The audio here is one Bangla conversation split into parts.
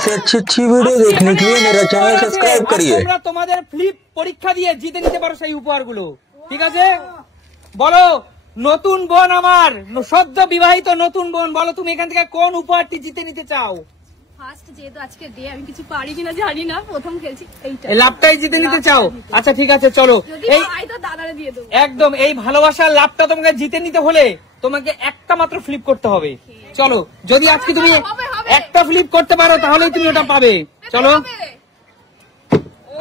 ऐसे अच्छी वीडियो देखने के लिए मेरा चैनल सब्सक्राइब करिए। তোমরা তোমাদের ফ্লিপ পরীক্ষা দিয়ে জিতে নিতে পারো সেই উপহারগুলো, ঠিক আছে? বলো নতুন বোন, আমার সদ্য বিবাহিত নতুন বোন, বলো তুমি এখান থেকে কোন উপহারটি জিতে নিতে চাও? ফার্স্ট যেহেতু আজকে ডে, আমি কিছু পারি কিনা জানি না, প্রথম খেলছি এইটা। এই লাভটাই জিতে নিতে চাও? আচ্ছা ঠিক আছে, চলো এই দাদারে দিয়ে দেবো। একদম এই ভালোবাসার লাভটা তোমাকে জিতে নিতে হলে তোমাকে একটা মাত্র ফ্লিপ করতে হবে। চলো, যদি আজকে তুমি একটা ফ্লিপ করতে পারো তাহলেই তুমি ওটা পাবে। চলো,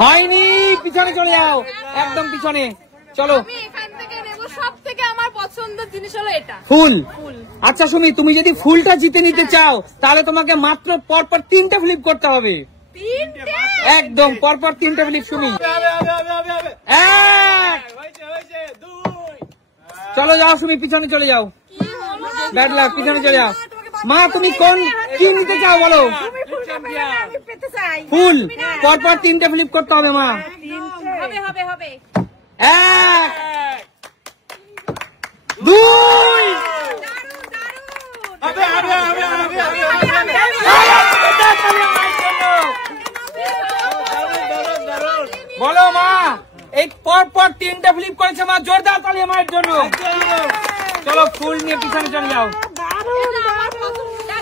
হয়নি, পিছনে চলে যাও, একদম পিছনে চলো। আমি এখান থেকে নেব, সবথেকে আমার পছন্দের জিনিস হলো এটা, ফুল। আচ্ছা সুমি, তুমি যদি ফুলটা জিতে নিতে চাও তাহলে তোমাকে মাত্র পরপর 3টে ফ্লিপ করতে হবে। 3টে? একদম পরপর 3টে ফ্লিপ। সুমি চলো যাও, সুমি পিছনে চলে যাও, ব্যাড লাক, পিছনে চলে যাও। মা তুমি কোন কি নিতে চাও বলো? ফুল। পরপর 3টে ফ্লিপ করতে হবে মা। হবে হবে হবে। 1 2 বলো মা, এই পরপর 3টে ফ্লিপ করেছে মা, জোরদার তালি মায়ের জন্য। চলো ফুল নিয়ে পিছনে চলে যাও।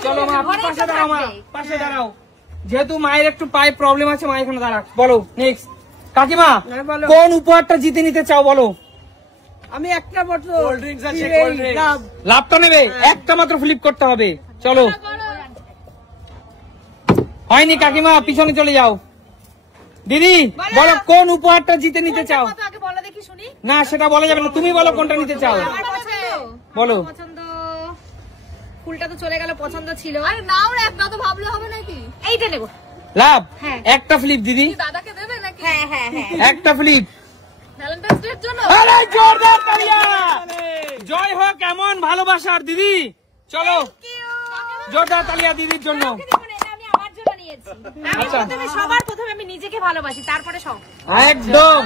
চলো মা, পাশে দাঁড়াও, মা পাশে দাঁড়াও। যেহেতু মায়ের একটু পায়ে প্রবলেম আছে, মা এখানে দাঁড়া। বলো নেক্সট। কাকিমা কোন উপহারটা জিতে নিতে চাও বলো? আমি একটা বটল লাভটা নেবে, একটা মাত্র ফ্লিপ করতে হবে। চলো, হয়নি কাকিমা, পিছনে চলে যাও। দিদি বলো কোন উপহারটা জিতে নিতে চাও? বলো দেখি শুনি। না সেটা বলা যাবে না, তুমি বলো কোনটা নিতে চাও। বলো। পছন্দ ফুলটা তো চলে গেল, পছন্দ ছিল। আরে নাও না, একটা তো ভাবলে হবে নাকি? এইটা নেব। লাভ একটা ফ্লিপ দিদি। দাদাকে দেবে নাকি? হ্যাঁ হ্যাঁ হ্যাঁ, একটা ফ্লিপ। ভ্যালেন্টাইন্স ডে এর জন্য। আরে জোরদার তালিয়া, জয় হোক এমন ভালোবাসার দিদি। চলো জোরদার তালিয়া দিদির জন্য। আমি আমার জন্য নিয়েছি। সবার প্রথমে আমি নিজেকে ভালোবাসি, তারপরে সব। একদম।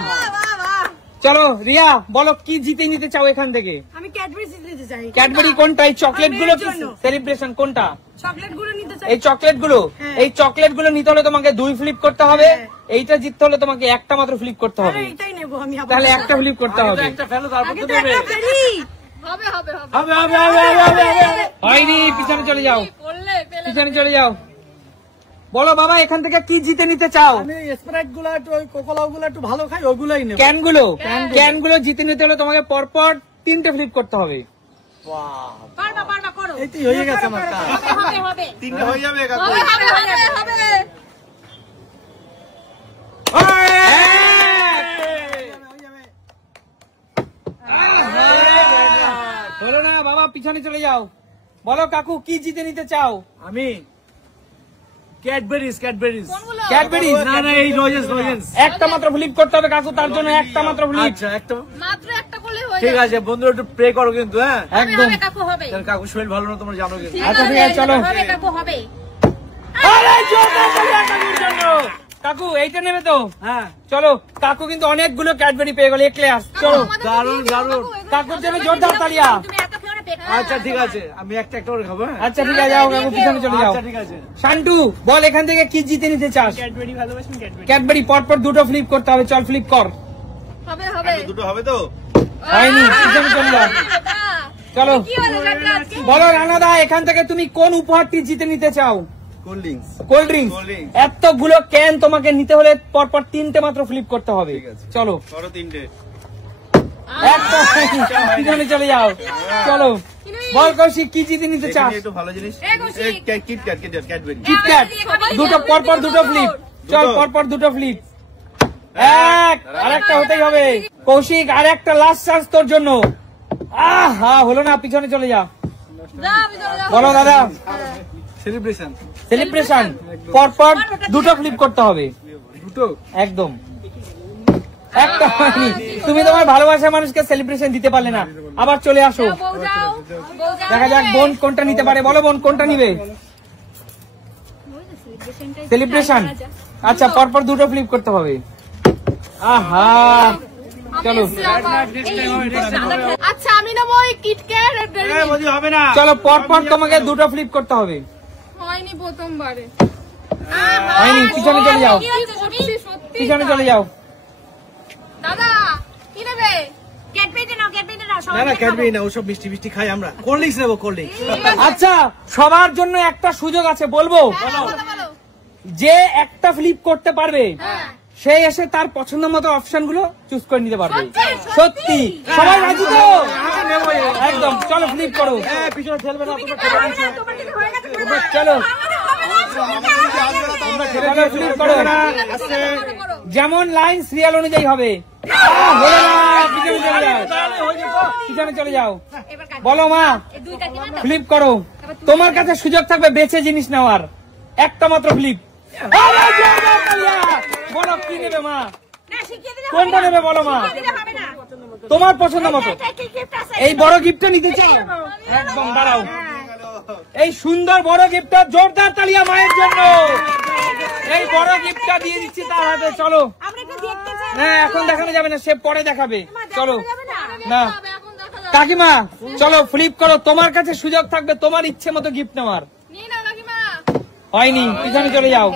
চলো রিয়া বলো কি জিতে নিতে চাও এখান থেকে? আমি ক্যাডবেরি নিতে চাই। ক্যাডবেরি কোনটা? এই চকলেট গুলো? সেলিব্রেশন কোনটা? চকলেট গুলো নিতে চাই। এই চকলেট গুলো? এই চকলেট গুলো নিতে হলে তোমাকে 2 ফ্লিপ করতে হবে। এইটা জিততে হলে তোমাকে একটা মাত্র ফ্লিপ করতে হবে। এটাই নেব আমি। তাহলে একটা ফ্লিপ করতে হবে। হয়নি, পিছনে চলে যাও, পিছনে চলে যাও। বলো বাবা এখান থেকে কি জিতে নিতে চাও? আমি স্প্রাইট গুলো একটু, ওই কোকোলা গুলো একটু ভালো খাই, ওগুলাই নেব। ক্যান গুলো জিতে নিতে হলে তোমাকে পরপর 3টে ফ্লিপ করতে হবে। পারবা পারবা, করো। এই তো হয়ে গেছে আমার কাজ। হবে হবে 3টে হয়ে যাবে। হবে হবে হবে। বলো না বাবা, পিছনে চলে যাও। বলো কাকু কি জিতে নিতে চাও? আমি ক্যাডবেরিজ। ক্যাডবেরিজ? না না, এই রোজেস। একটা মাত্র ফ্লিপ করতে হবে কাকু, তার জন্য একটা মাত্র ফ্লিপ। আচ্ছা একটা মাত্র একটা করলে হয়ে ঠিক যাবে। আছে বন্ধুরা, একটু প্রে করো কিন্তু। হ্যাঁ একদম। হবে কাকু, হবে। কাকু শরীর ভালো না, তোমরা জানো কিন্তু। আচ্ছা ঠিক আছে, চলো। হবে কাকু, হবে। আরে জোরদার তালিয়া কাকুর জন্য। কাকু এইটা নেবে তো? হ্যাঁ চলো, কাকু কিন্তু অনেকগুলো ক্যাডবেরি পেয়ে গেল, এক্লেয়ার্স। চলো দারুন দারুন। কাকুর জন্য জোরদার তালিয়া। তুমি এত খেও না, পেট। আচ্ছা ঠিক আছে, আমি একটা একটা করে খাবো। হ্যাঁ আচ্ছা ঠিক আছে, যাও কাকু পিছনে চলে যাও। আচ্ছা ঠিক আছে। শান্টু বল এখান থেকে কি জিতে নিতে চাস? ক্যাডবেরি ভালোবাসেন? ক্যাডবেরি পরপর 2টো ফ্লিপ করতে হবে। চল ফ্লিপ কর। হবে হবে। দুটো হবে তো? হয়নি, পিছনে চলে যাও। চলো কি হলো ব্যাটা আজকে? বলো রানাদা এখান থেকে তুমি কোন উপহারটি জিতে নিতে চাও? Cold drinks. Cold drinks. এতগুলো ক্যান তোমাকে নিতে হলে পরপর 3টে মাত্র ফ্লিপ করতে হবে। চলো করো 3টে। একটা পিছনে চলে যাও। চলো বল কৌশিক কি জিতে নিতে চাস? একটু ভালো জিনিস। KitKat Cadbury. কিটক্যাট। দুটো পরপর 2টো ফ্লিপ। চল পরপর 2টো ফ্লিপ। আরেকটা হতেই হবে। কৌশিক আরেকটা লাস্ট চান্স তোর জন্য। হা হলো না, পিছনে চলে যা। বলো দাদা। সেলিব্রেশন পরপর 2টো ফ্লিপ করতে হবে। দুটো? একদম। একটা হয়নি, তুমি তোমার ভালোবাসার মানুষকে সেলিব্রেশন দিতে পারলে না। আবার চলে আসো, দেখা যাক বোন কোনটা নিতে পারে। বলো বোন কোনটা নিবে? সেলিব্রেশন। আচ্ছা পরপর 2টো ফ্লিপ করতে হবে। আহা চলো আচ্ছা আমি নেবো ওই কিটক্যাট আর ডেয়ারি হবে না। চলো পরপর তোমাকে 2টো ফ্লিপ করতে হবে। হয়নি প্রথমবারে। হয়নি, পিছনে চলে যাও, পিছনে চলে যাও। দাদা কি নেবে? ক্যাডবেরি নাও, ক্যাডবেরি নাও। না না ক্যাডবেরি না, ওসব মিষ্টি মিষ্টি খাই আমরা। কোল্ড ড্রিঙ্কস নেবো, কোল্ড ড্রিঙ্কস। আচ্ছা, সবার জন্য একটা সুযোগ আছে, বলবো। বলো। যে একটা ফ্লিপ করতে পারবে সে এসে তার পছন্দ মতো অপশন গুলো চুজ করে নিতে পারবে। সত্যি সবাই রাজি তো? একদম, চলো ফ্লিপ করো। পিছনে ঠেলবে না, চলো ফ্লিপ করো, যেমন লাইন সিরিয়াল অনুযায়ী হবে। হলো না, পিছনে চলে যাও, পিছনে চলে যাও। বলো মা, ফ্লিপ করো। তোমার কাছে সুযোগ থাকবে বেঁচে জিনিস নেওয়ার, একটা মাত্র ফ্লিপ। বলো কি নেবে মা, কোনটা নেবে বলো মা, তোমার পছন্দ মতো। এই বড় গিফটটা নিতে চাই, একদম দাঁড়াও। এই সুন্দর বড় গিফটটা, জোরদার তালিয়া মায়ের জন্য। এই বড় গিফটটা দিয়ে দিচ্ছি তার হাতে। চলো, হ্যাঁ এখন দেখানো যাবে না, সে পরে দেখাবে। চলো না কাকিমা, চলো ফ্লিপ করো। তোমার কাছে সুযোগ থাকবে তোমার ইচ্ছে মতো গিফট নেওয়ার। হয়নি, পিছনে চলে যাও,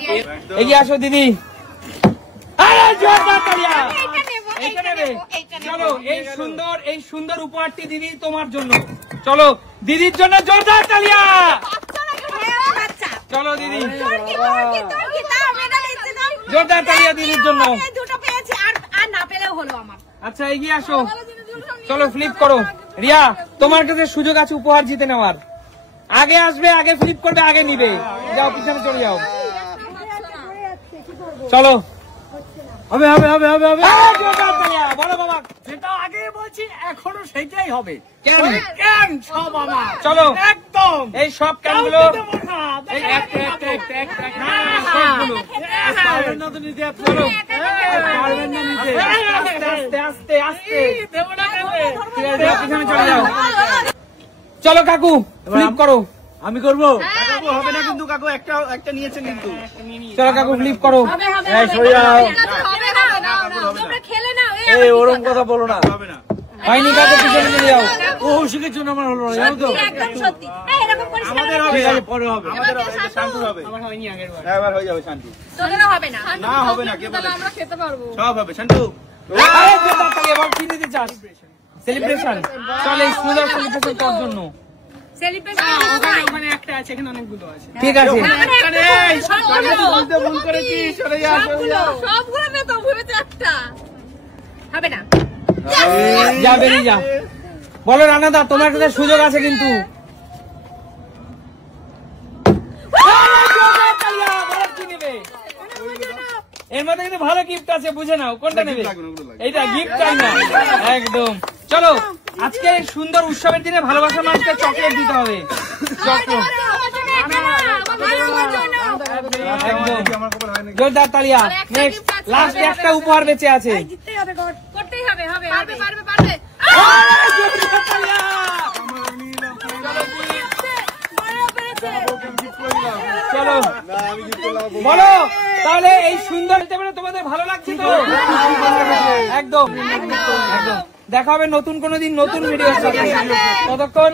এগিয়ে আসো দিদি। আরে জোরদার তালিয়া, এইটা নেবে। চলো, এই সুন্দর উপহারটি দিদি তোমার জন্য। চলো দিদির জন্য জোরদার তালিয়া। চলো দিদি, জোরদার তালিয়া দিদির জন্য। আচ্ছা এগিয়ে আসো, চলো ফ্লিপ করো। রিয়া, তোমার কাছে সুযোগ আছে উপহার জিতে নেওয়ার। আগে আসবে, আগে ফ্লিপ করবে, আগে নিবে। যাও পিছনে চলে যাও, চলো। হবে হবে হবে হবে হবে। বলো বাবা, যেটা আগে বলছি এখনো সেটাই হবে। কেন কেন সব আমার। চলো একদম এই সব ক্যানগুলো, এই সবগুলো পারবেন না তো নিতে, চলো পারবেন না নিতে। আস্তে আস্তে আস্তে, ঠিক আছে, পিছনে চলে যাও। চলো কাকু ফ্লিপ করো। আমি করবো। কাকু হবে না কিন্তু, কাকু একটা নিয়েছেন কিন্তু। চলো কাকু ফ্লিপ করো। এই ওরকম কথা বলো না। হবে না। হয়নি কাকু, পিছনে চলে যাও। কৌশিকের জন্য আমার হলো না, জানো তো। আমাদের হবে, ঠিক আছে, পরে হবে। আমাদের হবে, শান্তির হবে। এবার হয়ে যাবে শান্তি। না হবে না, কে বলে? আমরা খেতে পারবো। সব হবে শান্তু। আরে জোরদার তালি, এবার কি দিতে চাস? সেলিব্রেশন। চল এই সুন্দর সেলিব্রেশন তোর জন্য। ঠিক আছে, ভুল করেছি, সরে যা, সরে যা। সবগুলো নে তো, ভেবেছে একটা হবে না। যা বেরিয়ে যা। বলো রানাদা, তোমার কাছে সুযোগ আছে কিন্তু। বলো কি নেবে? এর মধ্যে কিন্তু ভালো গিফট আছে, বুঝে নাও কোনটা নেবে। এইটা গিফট চাই না, একদম। চলো, আজকে সুন্দর উৎসবের দিনে ভালোবাসার মানুষকে চকলেট দিতে হবে। চকলেট, একদম জোরদার তালিয়া। নেক্সট, লাস্ট একটা উপহার বেঁচে আছে। করতেই হবে, হবে, পারবে, পারবে, পারবে। জোরদার তালিয়া। চলো বলো তাহলে, এই সুন্দর তোমাদের ভালো লাগছে তো? একদম একদম। দেখা হবে নতুন কোনো দিন নতুন ভিডিওর সাথে। ততক্ষণ